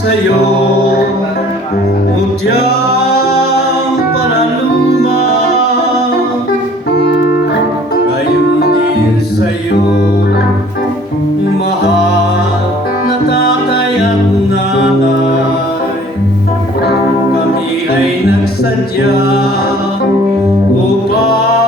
sa'yo Mudyang panaluma Gayon din sa'yo Mahal na tatay at nanay Kami ay nagsadya Upang